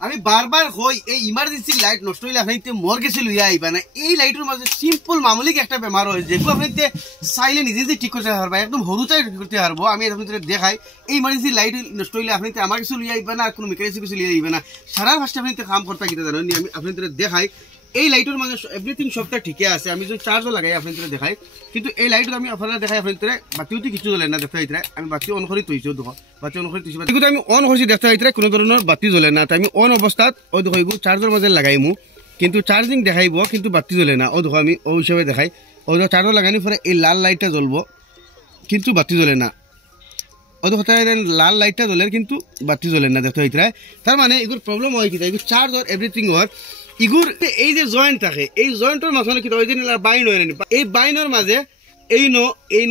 আমি বারবার কই এই ইমার্জেন্সি লাইট নষ্ট হইলে আপনি মোর কাছে লইয়া আইবা না। এই লাইটের মাঝে সিম্পল মামুলিক একটা বেমার হয় যেগুলো আপনি চাইলে নিজে নিজে ঠিক করতে পারবা, একদম হরুতাই ঠিক করতে পারবো। আমি আপনাদের দেখাই এই ইমার্জেন্সি লাইট নষ্ট হইলে আপনি আমার কিছু লইয়া আইবা না, কোনো মেকানিক্সের কিছু লইয়া আইবা না। সারা ফার্স্টে আপনি কাম করতে গিয়ে জানেন আমি আপনাদের দেখাই এই লাইটের মাঝে এভরিথিং সবটা ঠিকই আছে। আমি যদি চার্জও লাগাই আপনাদের দেখাই, কিন্তু এই লাইট আমি আপনারা দেখাই আপনাদের বাতিও কিছু জ্বলে না দেখতে হইতে। আমি বাতি অন করে তৈছো দেখো, বাতি অন করে তৈছি, কিন্তু আমি অন করছি দেখতে হইতে কোনো ধরনের বাতি জ্বলে না। তাই আমি অন অবস্থাত ও দেখো চার্জের মাঝে লাগাইমু, কিন্তু চার্জিং দেখাইব কিন্তু বাতি জ্বলে না। ও দেখো আমি ও হিসাবে দেখাই, ও দেখো চার্জার লাগানি পরে এই লাল লাইটটা জ্বলবো কিন্তু বাতি জ্বলে না। ও দেখো লাল লাইটটা জ্বলে কিন্তু বাতি জ্বলে না দেখতে হইতে। তার মানে এগুলোর প্রবলেম হয় কি চার্জ আর এভরিথিং ওর ইগুর এই যে জয়েন্ট থাকে এই জয়েন্টের মাঝখানে কি বাইন হয় না, এই বাইনের মাঝে এই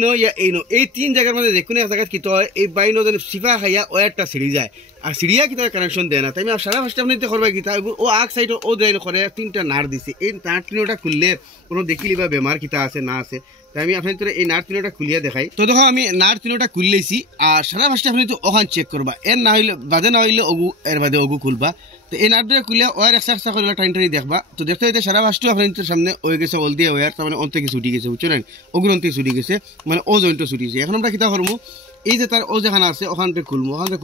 নো ইয়া এই তিন জায়গার মাঝে যে কোনো এক জায়গায় কি হয় এই বাইনো যেন সিফা খাইয়া ওয়ারটা ছিঁড়ি যায় আর সিঁড়িয়া কি কানেকশন দেয় না। তাই আমি সারা ফার্স্টে আপনি করবা কি ও আগ সাইড ও দেয় করে তিনটা নার দিছে, এই নার তিনটা খুললে কোনো দেখিলি বা বেমার কিতা আছে না আছে। তাই আমি আপনার এই নার তিনটা খুলিয়া দেখাই। তো দেখো আমি নার তিনটা খুললেছি আর সারা ফার্স্টে আপনি তো ওখান চেক করবা, এর না হইলে বাদে না হইলে ওগু এর বাদে ওগু খুলবা। তো এই নাটটা খুলে ওয়ার একসা করে টাইনটারি দেখবা। তো দেখতে হইতে সারা ফার্স্টে আপনার সামনে হয়ে গেছে অল দিয়ে ওয়ার, তার মানে অন থেকে ছুটি গেছে বুঝছো না, ওগুলো অন্তে ছুটি গেছে মানে ও জয়েন্টও ছুটিছে। এখন আমরা কিতা করবো এই যে তার ও যেখানে আছে ওখান থেকে খুলবো, ওখান থেকে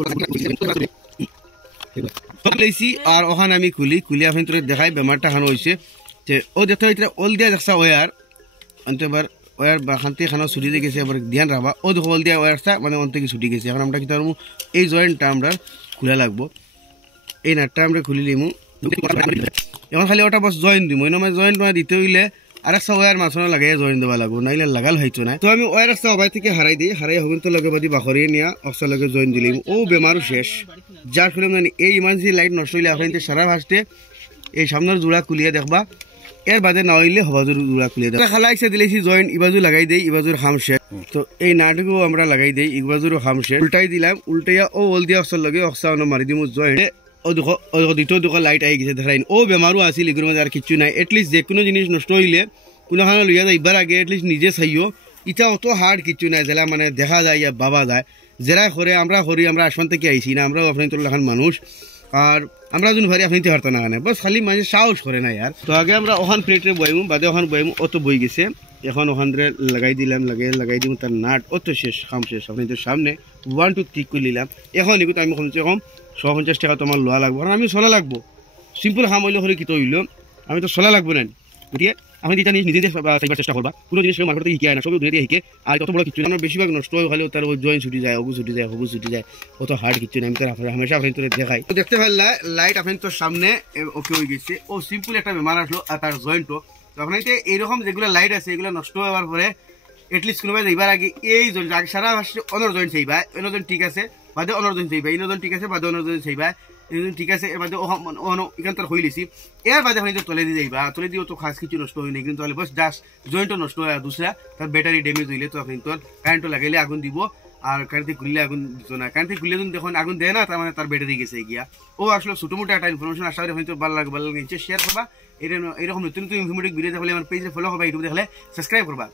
খুলেছি আর ওখানে আমি খুলি আপনার দেখাই বেমারটা খানো হয়েছে। ও দেখতে হইতে অল দিয়া দেখছা ওয়ার অন্তবার ওয়ার বা খান্তি খানা ছুটি দিয়ে গেছে, আবার ধ্যান রাখবা। ও দেখো অল দিয়া ওয়ারটা মানে অন থেকে ছুটি গেছে। এখন আমরা কিতা করবো এই জয়েন্টটা আমরা খোলা লাগবো, এই নাটটা আমরা খুলি লিমু। এখন খালি ওটা বস জয়েন দিমু, মানে জয়েন্ট মানে দিতে হইলে আর একটা ওয়ার মাঝখানে লাগাই জয়েন দেওয়া লাগবো, নাইলে লাগাল হইতো না। তো আমি ওয়ার একটা অবাই থেকে হারাই দিই, হারাই হবেন তো লগে বাদি বাখরিয়ে নিয়ে অক্সা লগে জয়েন দিলিম। ও বেমারও শেষ, যার ফলে মানে এই ইমার্জেন্সি লাইট নষ্ট হইলে আপনার সারা ফার্স্টে এই সামনের জোড়া খুলিয়ে দেখবা, এর বাদে না হইলে হবাজুর জোড়া খুলিয়ে দেবা। খালাইছে দিলেছি জয়েন্ট ইবাজু লাগাই দেই, ইবাজুর খাম শেষ। তো এই নাটকেও আমরা লাগাই দেই, ইবাজুরও খাম শেষ। উল্টাই দিলাম, উল্টাইয়া ও ওল দিয়া অক্সার লগে অক্সা মারি দিমু জয়েন্ট। ও দেখো দ্বিতীয় দুঃখ লাইট আই গেছে দেখাইন। ও বেমারও আছিল এগুলোর মধ্যে আর কিছু নাই। এটলিস্ট যে কোনো জিনিস নষ্ট হইলে কোনোখানে লইয়া যাইবার আগে এটলিস্ট নিজে চাইও, ইটা অত হার্ড কিছু নাই যেটা মানে দেখা যায় ইয়া বাবা যায় যারা করে আমরা করি। আমরা আসমান থেকে আইসি না, আমরাও আপনার তোর লেখান মানুষ আর আমরা যখন ভারি আপনি হারতে না কেন বস খালি মানে সাহস করে না আর। তো আগে আমরা ওখান প্লেটে বইমু, বাদে ওখান বইমু, অত বই গেছে। এখন ওখান ধরে লাগাই দিলাম, লাগাই দিব তার নাট অত শেষ খাম শেষ। আপনাদের সামনে 1 2 3 করে নিলাম। এখন এগুলো আমি কমসে কম 150 টাকা তোমার লোয়া লাগবো, কারণ আমি চলা লাগবো। সিম্পল খাম হইলে হলে কি তো হইল, আমি তো চলা লাগবো না। গতিকে আমি এটা নিজে নিজে চাইবার চেষ্টা করবা। কোনো জিনিস মার্কেটে শিখে আয় না, সবই দুনিয়া শিখে। আর যত বড় কিছু আমার বেশিরভাগ নষ্ট হয়ে হলেও তার ওই জয়েন্ট ছুটি যায়, হবু ছুটি যায়, হবু ছুটি যায়, অত হার্ড কিছু নেই। আমি তার হামেশা আপনার দেখাই। তো দেখতে পারলা লাইট আপনার তোর সামনে ওকে হয়ে গেছে। ও সিম্পল একটা বেমার আসলো আর তার জয়েন্টও। তো আপনার এইরকম যেগুলো লাইট আছে এগুলো নষ্ট হওয়ার পরে এটলিস্ট কোনোবাই যাইবার আগে এই জয়েন্ট আগে সারা অনর জয়েন্ট চাইবা, অন্য জয়েন্ট ঠিক আছে বাদে অনর জয়েন্ট চাইবা, এই নজন ঠিক আছে বাদে অনর জয়েন্ট চাইবা, ঠিক আছে। এর বাদে এখান তার হয়ে লিছি, এর বাদে আপনি তলে দিয়ে যাইবা। তলে দিয়েও তো খাস কিছু নষ্ট হয়নি, কিন্তু তাহলে বস জাস্ট জয়েন্টও নষ্ট হয়। আর দুসরা তার ব্যাটারি ড্যামেজ হইলে তো আপনি তোর কারেন্টও লাগাইলে আগুন দিব, আর কারেন্ট থেকে খুললে আগুন দিত না। কারেন্ট থেকে খুললে যখন আগুন দেয় না তার মানে তার ব্যাটারি গেছে গিয়া। ও আসলে ছোটো মোটো একটা ইনফরমেশন আসলে হয়তো ভালো লাগে নিচে শেয়ার করবা। এরকম নতুন নতুন ইনফরমেটিভ ভিডিও দেখলে আমার পেজে ফলো করবা, ইউটিউব দেখলে সাবস্ক্রাইব করবা।